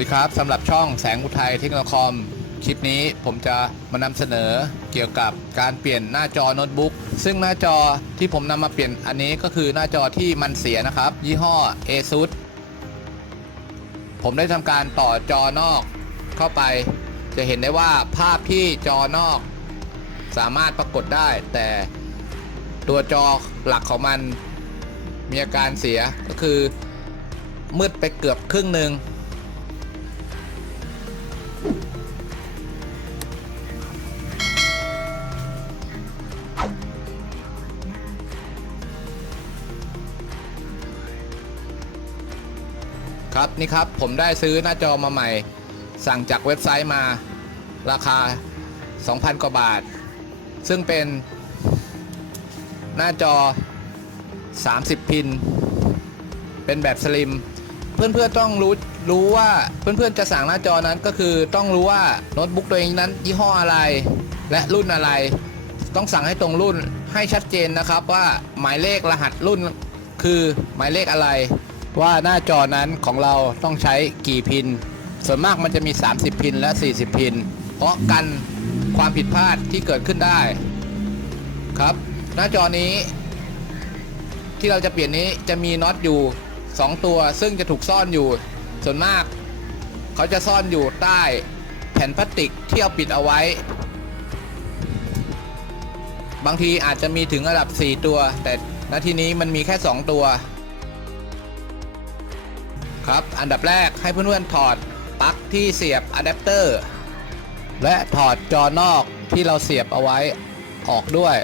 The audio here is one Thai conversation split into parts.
ดีครับสำหรับช่องแสงอุทัยเทคโนโลยีคอมคลิปนี้ผมจะมานำเสนอเกี่ยวกับการเปลี่ยนหน้าจอโน้ตบุ๊กซึ่งหน้าจอที่ผมนำมาเปลี่ยนอันนี้ก็คือหน้าจอที่มันเสียนะครับ ยี่ห้อ ASUS ผมได้ทำการต่อจอนอกเข้าไป จะเห็นได้ว่าภาพที่จอนอก สามารถปรากฏได้ แต่ตัวจอหลักของมันมีอาการเสียก็คือมืดไปเกือบครึ่งหนึ่ง ครับนี่ครับผมได้ซื้อหน้าจอมาใหม่ สั่งจากเว็บไซต์มาราคา 2,000 กว่าบาท ซึ่งเป็นหน้าจอ 30 พิน เป็นแบบสลิม เพื่อนๆต้องรู้รู้ว่าเพื่อนๆจะสั่งหน้าจอนั้นก็คือต้องรู้ว่าโน้ตบุ๊กตัวเองนั้นยี่ห้ออะไรและรุ่นอะไร ต้องสั่งให้ตรงรุ่นให้ชัดเจนนะครับว่าหมายเลขรหัสรุ่นคือหมายเลขอะไร ว่าหน้าจอนั้นของเราต้องใช้กี่พิน ส่วนมากมันจะมี 30 พินและ 40 พิน เพราะกันความผิดพลาดที่เกิดขึ้นได้ ครับ หน้าจอนี้ ที่เราจะเปลี่ยนนี้จะมีน็อตอยู่ 2 ตัว ซึ่งจะถูกซ่อนอยู่ ส่วนมาก เขาจะซ่อนอยู่ใต้แผ่นพลาสติกที่เอาปิดเอาไว้ บางทีอาจจะมีถึงระดับ 4 ตัว แต่ณที่นี้มันมีแค่ 2 ตัว ครับ อันดับแรกให้เพื่อนๆถอดปลั๊กที่เสียบอะแดปเตอร์และถอดจอนอกที่เราเสียบเอาไว้ออกด้วย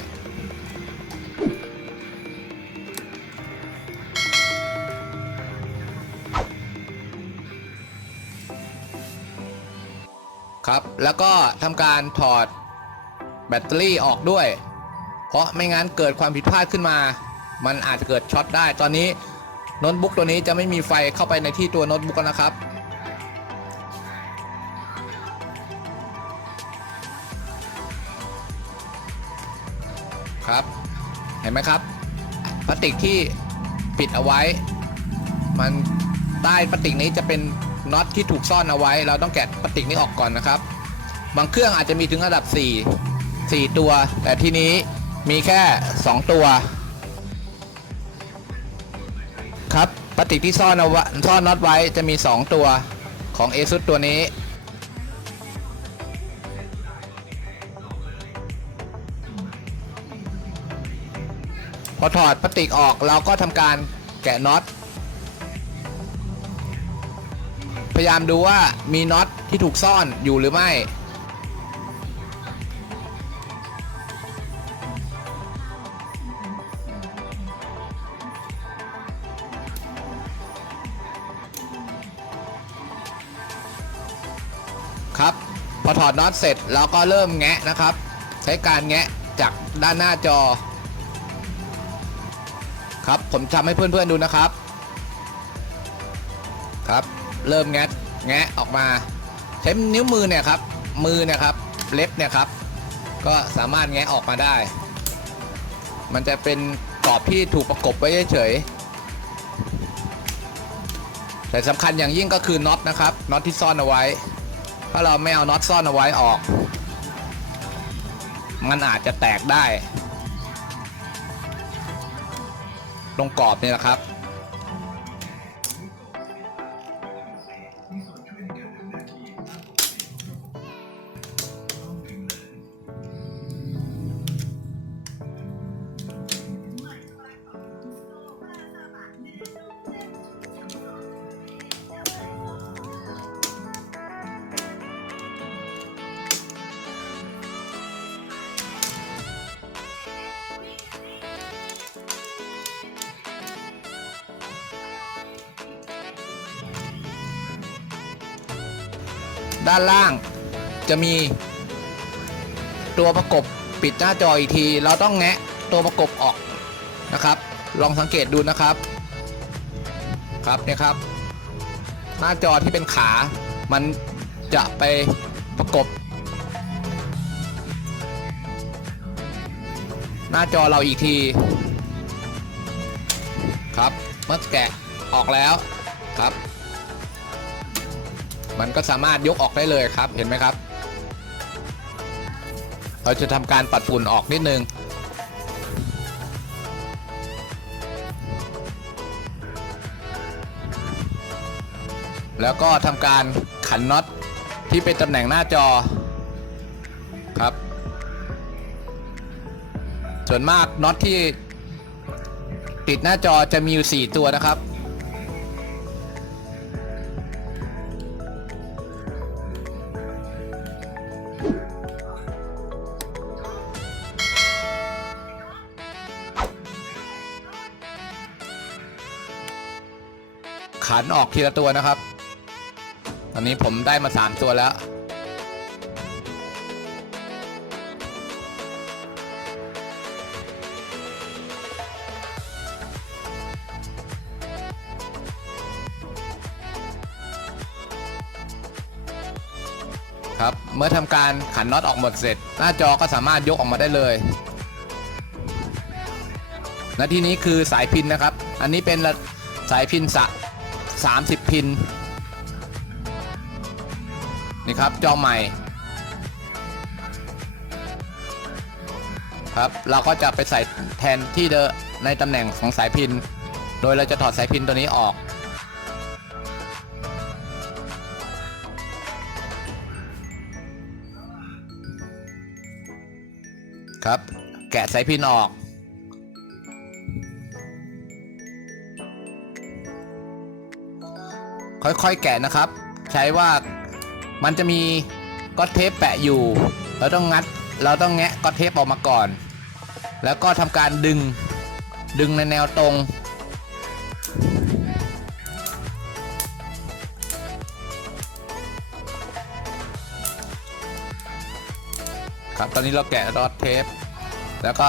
ครับแล้วก็ทำการถอดแบตเตอรี่ออกด้วย เพราะไม่งั้นเกิดความผิดพลาดขึ้นมา มันอาจจะเกิดช็อตได้ตอนนี้ น้ตบุ๊กตัวนี้จะไม่มีไฟเข้าไปในที่ตัวโน้ตบุ๊กนะครับ ครับ เห็นไหมครับพลาสติกที่ปิดเอาไว้ มันใต้พลาสติกนี้จะเป็นน็อตที่ถูกซ่อนเอาไว้ เราต้องแกะพลาสติกนี้ออกก่อนนะครับ บางเครื่องอาจจะมีถึงระดับ 4 4 ตัว แต่ที่นี้มีแค่ 2 ตัว ครับพลาสติกที่ซ่อนเอาไว้ซ่อนน็อตไว้จะมี 2 ตัวของ ASUS ตัวนี้ พอถอดพลาสติกออกเราก็ทำการแกะน็อต พยายามดูว่ามีน็อตที่ถูกซ่อนอยู่หรือไม่ พอถอดน็อตเสร็จเราก็เริ่มแงะนะครับ ใช้การแงะจากด้านหน้าจอ ครับผมทำให้เพื่อนๆดูนะครับ ครับ เริ่มแงะแงะออกมา ใช้นิ้วมือเนี่ยครับ มือเนี่ยครับ เล็บเนี่ยครับ ก็สามารถแงะออกมาได้ มันจะเป็นกรอบที่ถูกประกบไว้เฉยๆแต่สำคัญอย่างยิ่งก็คือน็อตนะครับน็อตที่ซ่อนเอาไว้ ถ้าเราไม่เอาน็อตซ่อนเอาไว้ออก มันอาจจะแตกได้ ตรงกรอบนี่แหละครับ ด้านล่าง จะมี ตัวประกบปิดหน้าจออีกที เราต้องแงะตัวประกบออกนะครับ ลองสังเกตดูนะครับ ครับเนี่ยครับ หน้าจอที่เป็นขา มันจะไปประกบ หน้าจอเราอีกที ครับ เมื่อแกะออกแล้วครับ มันก็สามารถยกออกได้เลยครับเห็นไหมครับ เราจะทำการปัดฝุ่นออกนิดนึงแล้วก็ทำการขันน็อตที่เป็นตำแหน่งหน้าจอครับ ส่วนมากน็อตที่ติดหน้าจอจะมีอยู่ 4 ตัวนะครับ ขันออกทีละตัวนะครับ ตอนนี้ผมได้มา3ตัวแล้ว ครับ เมื่อทำการขันน็อตออกหมดเสร็จ หน้าจอก็สามารถยกออกมาได้เลยและที่นี้คือสายพินนะครับ อันนี้เป็นสายพินสะ 30 พิน นี่ครับจอใหม่ ครับ เราก็จะไปใส่แทนที่เดในตำแหน่งของสายพิน โดยเราจะถอดสายพินตัวนี้ออกครับ แกะสายพินออก ค่อยๆแกะนะครับ ใช้ว่ามันจะมีก๊อตเทปแปะอยู่ เราต้องงัด เราต้องแงะก๊อตเทปออกมาก่อน แล้วก็ทำการดึง ดึงในแนวตรง ครับ ตอนนี้เราแกะรอดเทป แล้วก็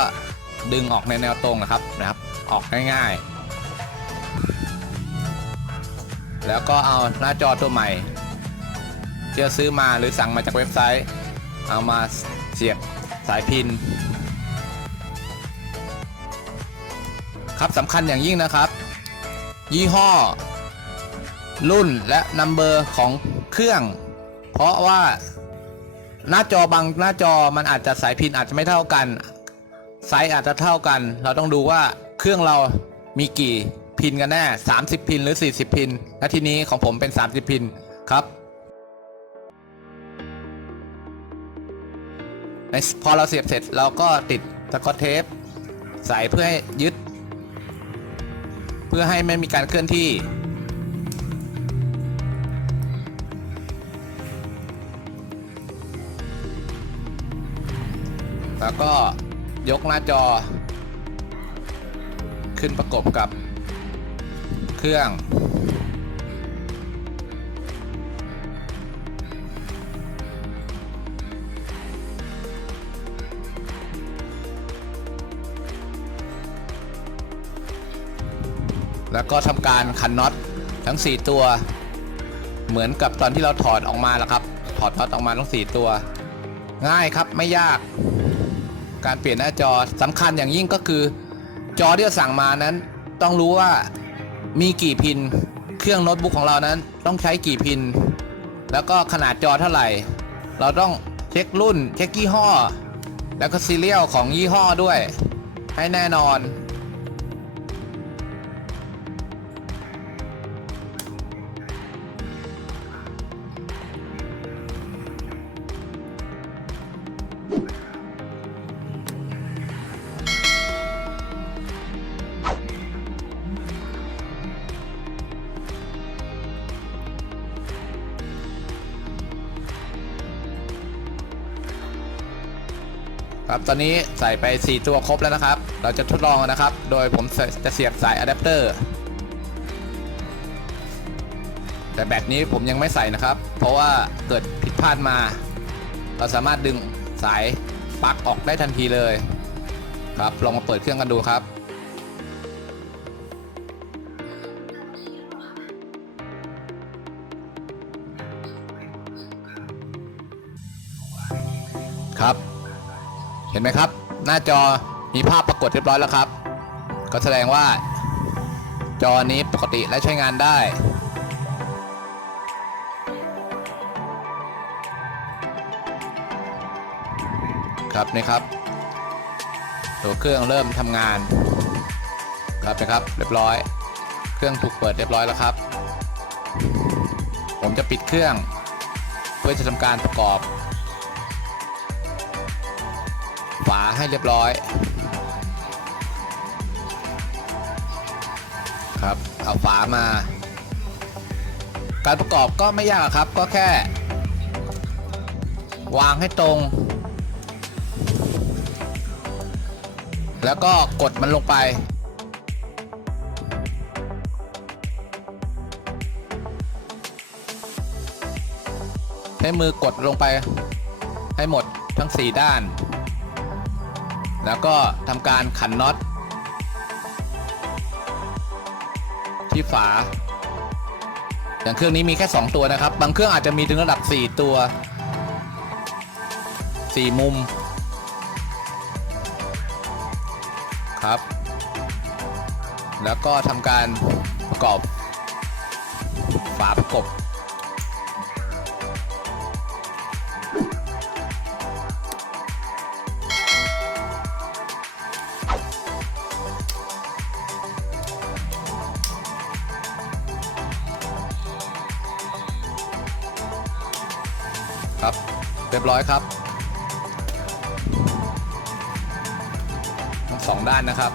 ดึงออกในแนวตรงนะครับนะครับ ออกง่ายๆ แล้วก็เอาหน้าจอตัวใหม่ที่เราซื้อมาหรือสั่งมาจากเว็บไซต์ เอามาเสียบสายพิน ครับสำคัญอย่างยิ่งนะครับ ยี่ห้อ รุ่นและนัมเบอร์ของเครื่อง เพราะว่าหน้าจอบางหน้าจอมันอาจจะสายพินอาจจะไม่เท่ากันไซส์อาจจะเท่ากัน เราต้องดูว่าเครื่องเรามีกี่ พินกันแน่30พินหรือ40พิน และทีนี้ของผมเป็น30พินครับ พอเราเสียบเสร็จเราก็ติดสกอตเทปใส่เพื่อให้ยึด เพื่อให้ไม่มีการเคลื่อนที่ แล้วก็ยกหน้าจอขึ้นประกบกับ รื่อง แล้วก็ทำการขันน็อตทั้ง 4 ตัว เหมือนกับตอนที่เราถอดออกมาแล้วครับ ถอดน็อตออกมาทั้ง 4 ตัว ง่ายครับไม่ยาก การเปลี่ยนหน้าจอสำคัญอย่างยิ่งก็คือ จอที่เราสั่งมานั้นต้องรู้ว่า มีกี่พิน เครื่องโน้ตบุ๊กของเรานั้นต้องใช้กี่พิน แล้วก็ขนาดจอเท่าไหร่ เราต้องเช็ครุ่น เช็คยี่ห้อ แล้วก็ซีเรียลของยี่ห้อด้วย ให้แน่นอน ครับตอนนี้ใส่ไป 4 ตัวครบแล้วนะครับ เราจะทดลองนะครับ โดยผมจะเสียบสายอะแดปเตอร์แต่แบตนี้ผมยังไม่ใส่นะครับ เพราะว่าเกิดผิดพลาดมา เราสามารถดึงสายปลั๊กออกได้ทันทีเลยครับลองมาเปิดเครื่องกันดูครับ ครับ เห็นไหมครับ หน้าจอมีภาพปรากฏเรียบร้อยแล้วครับ ก็แสดงว่า จอนี้ปกติและใช้งานได้ครับนะครับ ตัวเครื่องเริ่มทำงานครับนะครับ เรียบร้อย เครื่องถูกเปิดเรียบร้อยแล้วครับ ผมจะปิดเครื่อง เพื่อจะทำการประกอบาให้เรียบร้อย ครับเอาฝามา การประกอบก็ไม่ยากครับก็แค่ วางให้ตรง แล้วก็กดมันลงไปใช้มือกดลงไปให้หมดทั้ง 4 ด้าน แล้วก็ทำการขันน็อต ที่ฝา อย่างเครื่องนี้มีแค่ 2 ตัวนะครับ บางเครื่องอาจจะมีถึงระดับ 4 ตัว 4 มุม ครับ แล้วก็ทำการประกอบฝาประกบครับ รียบร้อยครับทั้งสองด้านนะครับ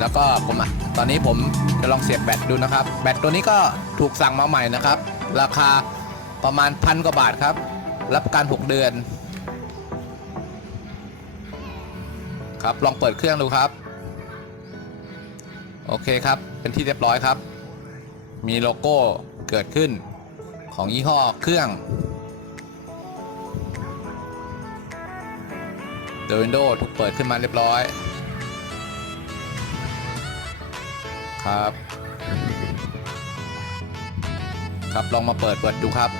แล้วก็ผมอะตอนนี้ผมจะลองเสียบแบตดูนะครับ แบตตัวนี้ก็ถูกสั่งมาใหม่นะครับ ราคาประมาณพันกว่าบาทครับ รับประกัน6เดือน ครับลองเปิดเครื่องดูครับ โอเคครับ เป็นที่เรียบร้อยครับ มีโลโก้เกิดขึ้นของยี่ห้อเครื่อง The Windows ถูกเปิดขึ้นมาเรียบร้อย ครับ ครับลองมาเปิดเปิดดูครับ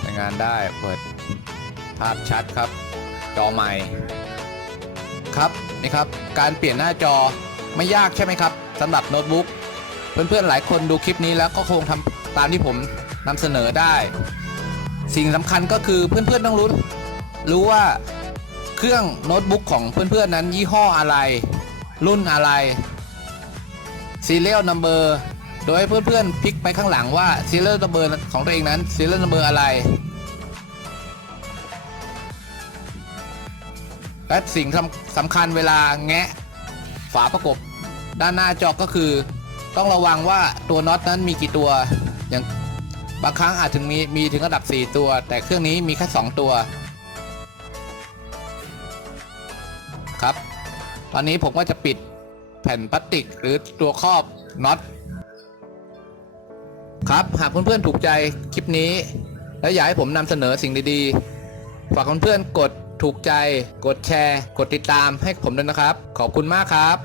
ใช้งานได้เปิดภาพชัดครับ จอใหม่ ครับนี่ครับ การเปลี่ยนหน้าจอไม่ยากใช่ไหมครับสำหรับโน้ตบุ๊กเพื่อนๆหลายคนดูคลิปนี้แล้วก็คงทำตามที่ผมนำเสนอได้ สิ่งสำคัญก็คือเพื่อนๆต้องรู้รู้ว่า เครื่องโน้ตบุ๊กของเพื่อนๆนั้นยี่ห้ออะไร รุ่นอะไร serial number โดยให้เพื่อนๆพลิกไปข้างหลังว่า serial number ของตัวเองนั้น serial number อร์อะไร และสิ่งสำสำคัญเวลาแงะฝาประกบ ด้านหน้าจอก็คือ ต้องระวังว่าตัวน็อตนั้นมีกี่ตัว อย่างบางครั้งอาจถึงมีมีถึงระดับ 4 ตัว แต่เครื่องนี้มีแค่ 2 ตัว ตอนนี้ผมก็จะปิดแผ่นพลาสติกหรือตัวครอบน็อตครับ หากเพื่อนๆถูกใจคลิปนี้ และอยากให้ผมนำเสนอสิ่งดีๆ ฝากเพื่อนๆกดถูกใจ กดแชร์ กดติดตามให้ผมด้วยนะครับ ขอบคุณมากครับ